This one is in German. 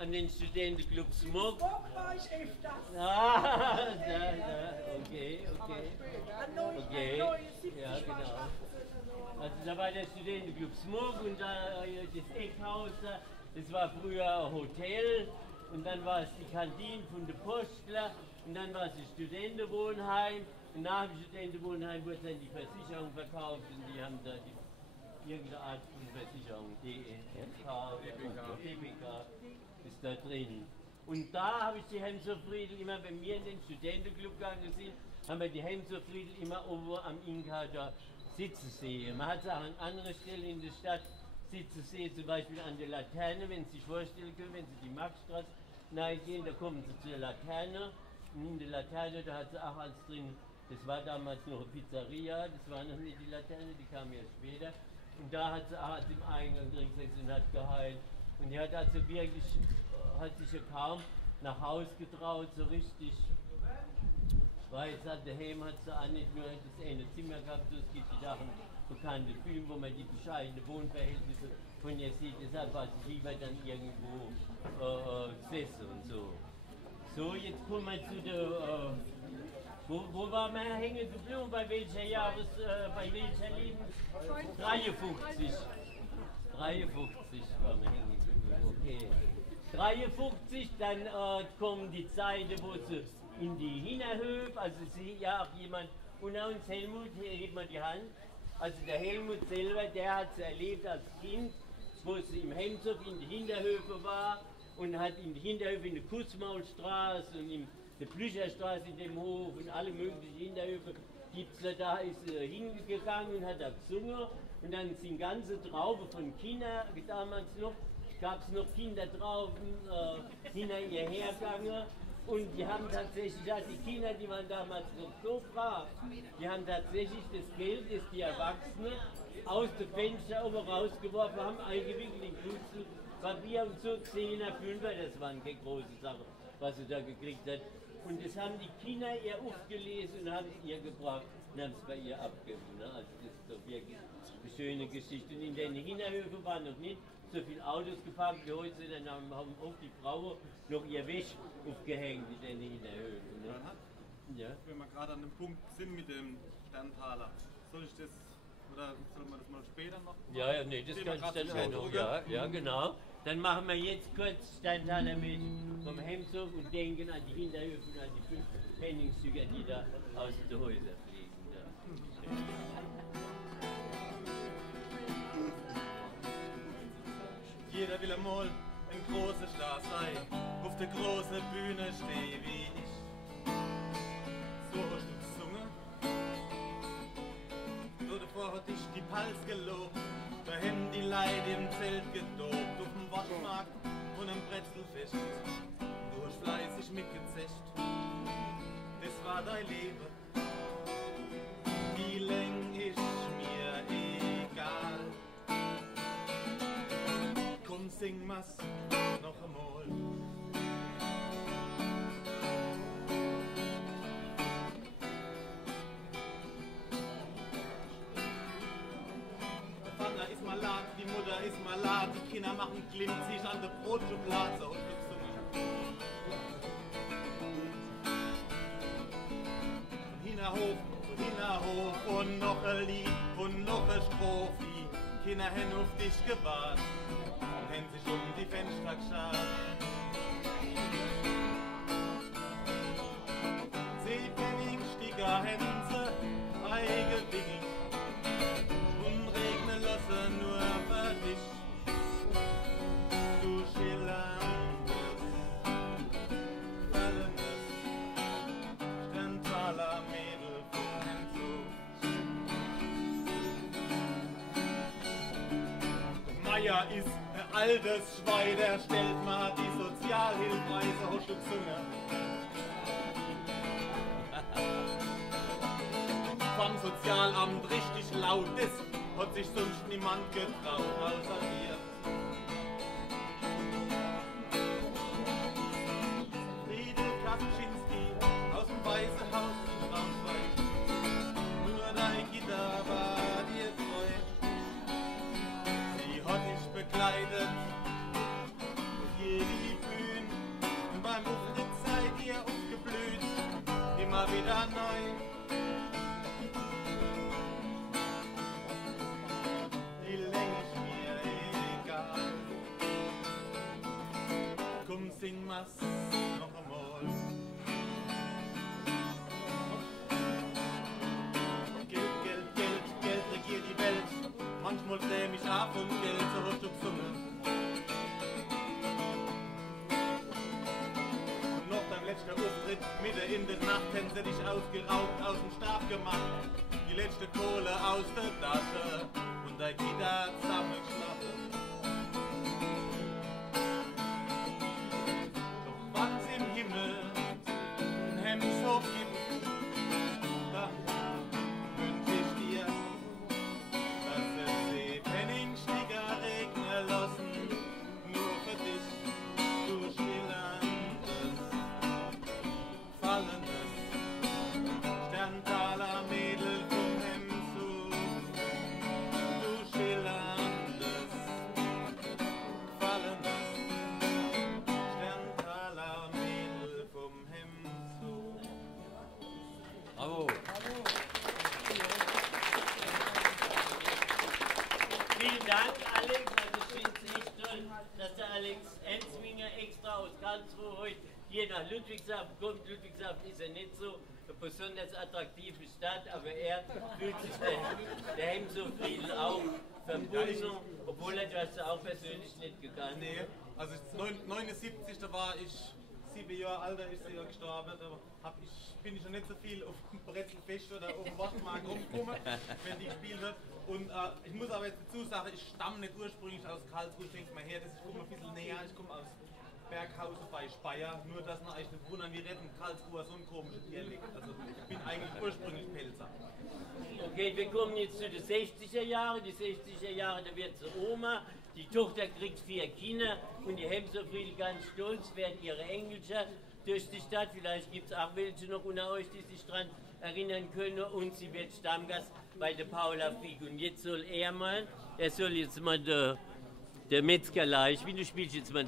an den Studentenclub Smog. Smog war ich öfters. Ah, okay. Okay, ja genau. Also da war der Studentenclub Smog und da das Eckhaus, das war früher ein Hotel und dann war es die Kantine von der Postler und dann war es ein Studentenwohnheim und nach dem Studentenwohnheim wurde dann die Versicherung verkauft und die haben da irgendeine Art von Versicherung, DPK, ist da drin. Und da habe ich die Hemser-Friedel immer, wenn wir in den Studentenclub gegangen sind, haben wir die Hemser-Friedel immer oben am Inka da sitzen sehen. Man hat es auch an anderer Stelle in der Stadt sitzen sehen, zum Beispiel an der Laterne, wenn Sie sich vorstellen können, wenn Sie die Marktstraße gehen, da kommen Sie zur Laterne. Und in der Laterne, da hat sie auch alles drin, das war damals noch eine Pizzeria, das war noch nicht die Laterne, die kam ja später. Und da hat sie auch im Eingang drin gesessen und hat geheilt. Und die hat also wirklich, hat sich ja kaum nach Haus getraut, so richtig. Weil jetzt hat daheim hat sie auch nicht nur das eine Zimmer gehabt, so, es gibt ja auch einen bekannten Film, wo man die bescheidenen Wohnverhältnisse von ihr sieht. Deshalb war sie lieber dann irgendwo gesessen und so. So, jetzt kommen wir zu der, wo war man hängen geblieben? Bei welcher bei welcher Lebens? 53. 53 war man hängen geblieben, okay. 53, dann kommen die Zeiten, wo sie in die Hinterhöfe, also sie ja auch jemand, unter uns Helmut, hier hebt mal die Hand, also der Helmut selber, der hat es erlebt als Kind, wo sie im Hemshof in die Hinterhöfe war und hat in die Hinterhöfe in der Kussmaulstraße und in der Blücherstraße in dem Hof und alle möglichen Hinterhöfe gibt's da, ist hingegangen und hat da gesungen und dann sind ganze Traube von Kindern, damals noch, gab es noch Kinder draußen, hinter ihr hergegangen. Und die haben tatsächlich, die Kinder, die waren damals noch so brav, die haben tatsächlich das Geld, das die Erwachsenen aus dem Fenster oben rausgeworfen haben, eingewickelt in Klutzel, Papier und so 10er, 5er, das waren keine große Sache, was sie da gekriegt hat. Und das haben die Kinder ihr aufgelesen und haben es ihr gebracht und haben es bei ihr abgegeben. Ne? Also das ist doch wirklich eine schöne Geschichte. Und in den Hinterhöfen waren noch nicht so viele Autos geparkt wie heute, dann haben auch die Frauen noch ihr Wäsch aufgehängt in den Hinterhöfen. Ne? Ja. Wenn wir gerade an dem Punkt sind mit dem Sterntaler, soll ich das, oder soll man das mal später noch? Ja, nee, das kann ich dann auch noch. Ja, genau. Dann machen wir jetzt kurz Sterntaler mit vom Hemshof und denken an die Hinterhöfe und an die 5 Penningstücker, die da aus den Häusern fliegen. Ja. Jeder will einmal ein großer Star sein, auf der großen Bühne steh wie ich. So hast du gesungen, so davor hat dich die Pals gelobt, da haben die Leute im Zelt gedobt, auf dem Waschmarkt und am Brezelfest. Du hast fleißig mitgezecht, das war dein Leben, die Länge ist mir egal. Komm, sing mal's noch einmal. Der Vater ist malat, die Mutter ist malat, die Kinder machen Klimt, sich an der Brotschublade und gesungen. Hinterhof und noch ein Lied und noch eine Strophe. Kinder haben auf dich gewartet und haben sich um die Fenster geschaut. Sie Pfennigsticker haben sie eingewickelt und regnen lassen nur für dich. Du schillerndes, fallendes Sterntaler Mädel vom Hemshof. Meier ist ein altes Schwein, der stellt mal die Sozialhilfepreise, hast du gesungen. Vom Sozialamt richtig laut, das hat sich sonst niemand getraut, außer dir. Friedel Kaczynski aus dem Weißen Haus in Braunschweig, nur dein Gitter war dir treu. Sie hat dich begleitet, jede wieder neu. Die Länge ist mir egal. Komm, sing mal's noch einmal. Geld, Geld, Geld, Geld regiert die Welt. Manchmal dreh mich ab und Geld, so hast du gesungen. Letzter Auftritt, mitten in der Nacht, hätten sie dich ausgeraubt, aus dem Stab gemacht. Die letzte Kohle aus der Tasche und dein Gitarre zusammengeschlagen. Doch wann's im Himmel ein Hemd so gibt, dann wünsch ich dir, dass es die Penningsticker regnen lassen, nur für dich, du schillerndes, fallendes, Sterntaler Mädel vom Hemd, du schillerndes, fallendes, Sterntaler Mädel vom Hemd. Bravo. Vielen Dank, Alex. Also ich finde es echt toll, dass der Alex Enzwinger extra aus Karlsruhe heute hier nach Ludwigshafen kommt. Ludwigshafen ist ja nicht so eine besonders attraktive Stadt, aber er fühlt sich der Hemsofriedl auch verbunden, obwohl er das auch persönlich nicht gekannt. Nee, also 79, da war ich 7 Jahre alt, ist sie ja gestorben, da bin ich schon nicht so viel auf dem Brezelfest oder auf dem Waschmarkt rumgekommen, wenn die gespielt hat. Und ich muss aber jetzt dazu sagen, ich stamme nicht ursprünglich aus Karlsruhe, ich denke mal her, ich komme ein bisschen näher, ich komme aus Berghausen bei Speyer, nur dass man eigentlich nicht wundern, wir retten Karlsruher so ein komisches Dialekt. Also ich bin eigentlich ursprünglich Pelzer. Okay, wir kommen jetzt zu den 60er Jahren. Die 60er Jahre, da wird sie Oma, die Tochter kriegt 4 Kinder und die Hemsofriedl ganz stolz werden ihre Engelchen durch die Stadt. Vielleicht gibt es auch welche noch unter euch, die sich daran erinnern können. Und sie wird Stammgast bei der Paula Fieg. Und jetzt soll er soll jetzt mal der Metzgerlei, ich will, du spielst jetzt mal den